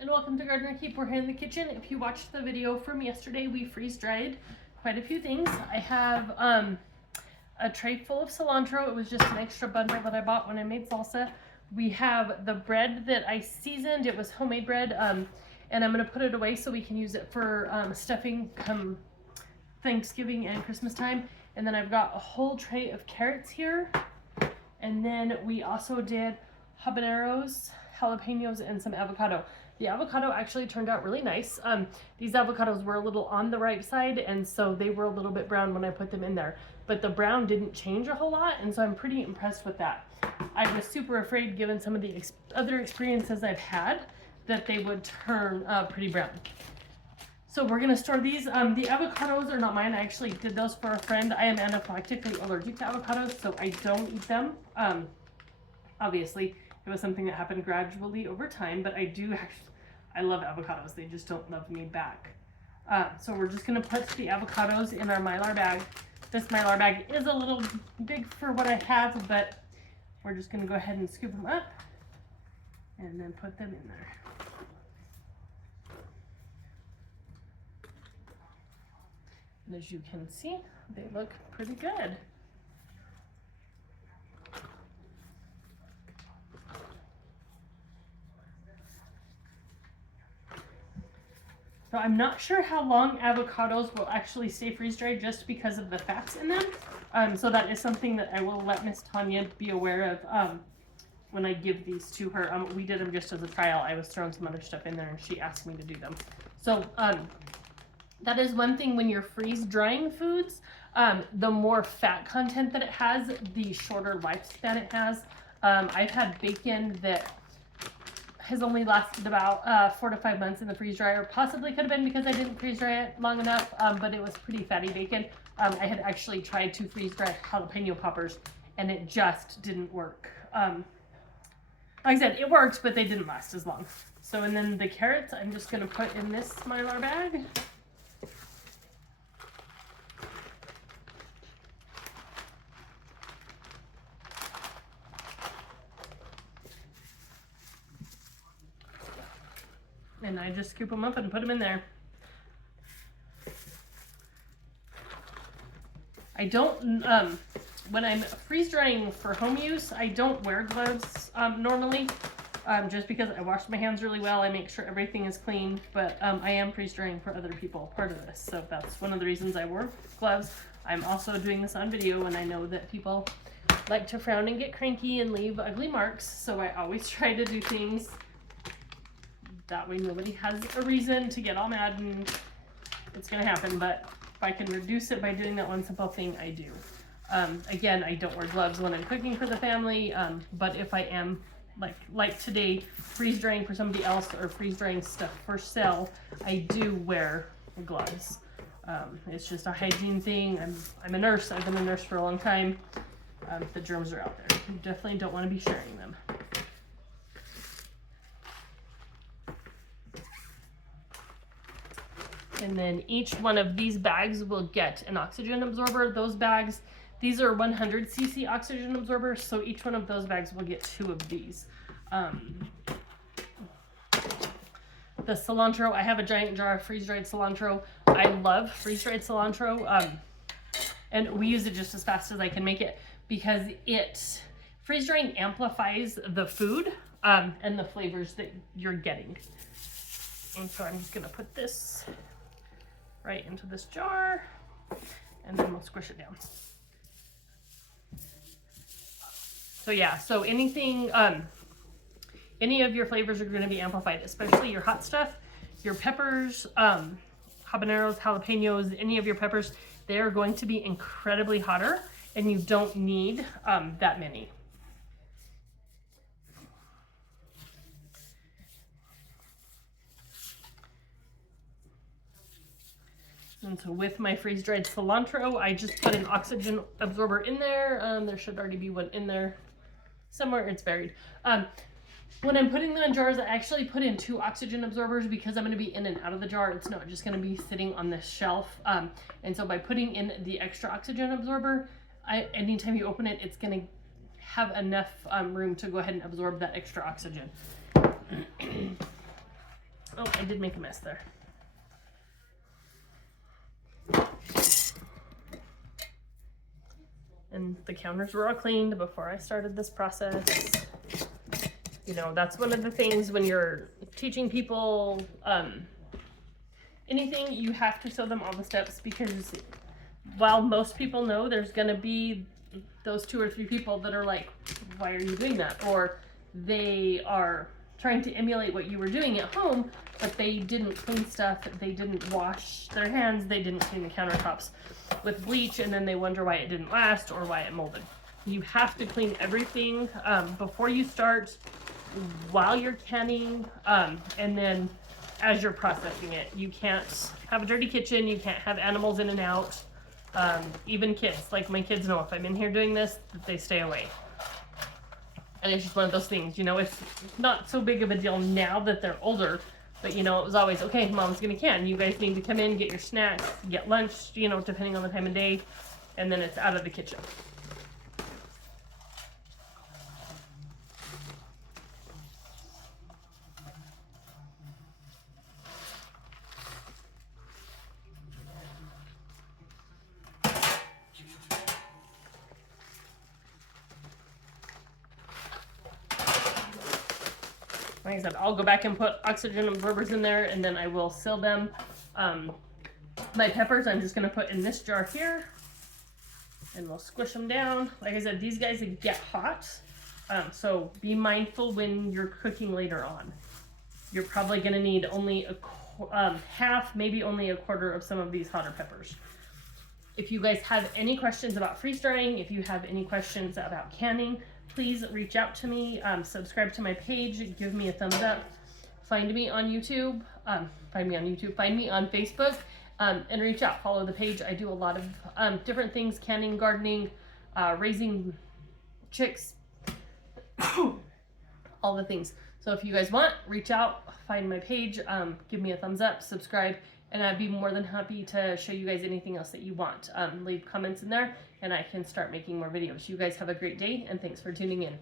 and welcome to Gardener Keep. We're here in the kitchen. If you watched the video from yesterday, we freeze dried quite a few things. I have a tray full of cilantro. It was just an extra bundle that I bought when I made salsa. We have the bread that I seasoned. It was homemade bread, and I'm going to put it away so we can use it for stuffing come Thanksgiving and Christmas time. And then I've got a whole tray of carrots here. And then we also did habaneros, jalapenos, and some avocado. The avocado actually turned out really nice. These avocados were a little on the ripe side, and so they were a little bit brown when I put them in there. But the brown didn't change a whole lot, and so I'm pretty impressed with that. I was super afraid, given some of the other experiences I've had, that they would turn pretty brown. So we're gonna store these. The avocados are not mine. I actually did those for a friend. I am anaphylactically allergic to avocados, so I don't eat them. Obviously, it was something that happened gradually over time, but I love avocados. They just don't love me back. So we're just gonna put the avocados in our Mylar bag. This Mylar bag is a little big for what I have, but we're just gonna go ahead and scoop them up and then put them in there. And as you can see, they look pretty good. So I'm not sure how long avocados will actually stay freeze-dried just because of the fats in them. So that is something that I will let Miss Tanya be aware of when I give these to her. We did them just as a trial. I was throwing some other stuff in there and she asked me to do them. So that is one thing when you're freeze-drying foods. The more fat content that it has, the shorter lifespan it has. I've had bacon that has only lasted about 4 to 5 months in the freeze dryer. Possibly could have been because I didn't freeze dry it long enough, but it was pretty fatty bacon. I had actually tried to freeze dry jalapeno poppers and it just didn't work. Like I said, it worked, but they didn't last as long. So, and then the carrots, I'm just gonna put in this Mylar bag. And I just scoop them up and put them in there. I don't, when I'm freeze drying for home use, I don't wear gloves normally, just because I wash my hands really well. I make sure everything is clean, but I am freeze drying for other people, part of this. So that's one of the reasons I wore gloves. I'm also doing this on video, and I know that people like to frown and get cranky and leave ugly marks. So I always try to do things that way nobody has a reason to get all mad and it's gonna happen. But if I can reduce it by doing that one simple thing, I do. Again, I don't wear gloves when I'm cooking for the family, but if I am, like today, freeze drying for somebody else or freeze drying stuff for sale, I do wear gloves. It's just a hygiene thing. I'm a nurse. I've been a nurse for a long time. The germs are out there. You definitely don't want to be sharing them. And then each one of these bags will get an oxygen absorber. Those bags, these are 100 cc oxygen absorbers, so each one of those bags will get 2 of these. The cilantro, I have a giant jar of freeze-dried cilantro. I love freeze-dried cilantro, and we use it just as fast as I can make it because freeze-drying amplifies the food and the flavors that you're getting. And so I'm just gonna put this right into this jar and then we'll squish it down. So yeah, so anything, any of your flavors are going to be amplified, especially your hot stuff, your peppers, habaneros, jalapenos, any of your peppers, they're going to be incredibly hotter and you don't need that many. And so with my freeze-dried cilantro, I just put an oxygen absorber in there. There should already be one in there somewhere. It's buried. When I'm putting them in jars, I actually put in 2 oxygen absorbers because I'm going to be in and out of the jar. It's not just going to be sitting on this shelf. And so by putting in the extra oxygen absorber, anytime you open it, it's going to have enough room to go ahead and absorb that extra oxygen. Oh, I did make a mess there. And the counters were all cleaned before I started this process. You know, that's one of the things when you're teaching people anything, you have to show them all the steps, because while most people know, there's gonna be those 2 or 3 people that are like, why are you doing that? Or they are trying to emulate what you were doing at home, but they didn't clean stuff, they didn't wash their hands, they didn't clean the countertops with bleach, and then they wonder why it didn't last or why it molded. You have to clean everything before you start, while you're canning, and then as you're processing it. You can't have a dirty kitchen, you can't have animals in and out, even kids. Like my kids know if I'm in here doing this, that they stay away. And it's just one of those things, you know, it's not so big of a deal now that they're older, but you know, it was always, okay, mom's gonna can. You guys need to come in, get your snacks, get lunch, you know, depending on the time of day, and then it's out of the kitchen. Like I said, I'll go back and put oxygen absorbers in there, and then I will seal them. My peppers, I'm just going to put in this jar here, and we'll squish them down. Like I said, these guys get hot, so be mindful when you're cooking later on. You're probably going to need only half, maybe only a quarter of some of these hotter peppers. If you guys have any questions about freeze drying, if you have any questions about canning, please reach out to me, subscribe to my page, give me a thumbs up, find me on YouTube, find me on Facebook, and reach out, follow the page. I do a lot of different things, canning, gardening, raising chicks, all the things. So if you guys want, reach out, find my page, give me a thumbs up, subscribe, and I'd be more than happy to show you guys anything else that you want. Leave comments in there, and I can start making more videos. You guys have a great day, and thanks for tuning in.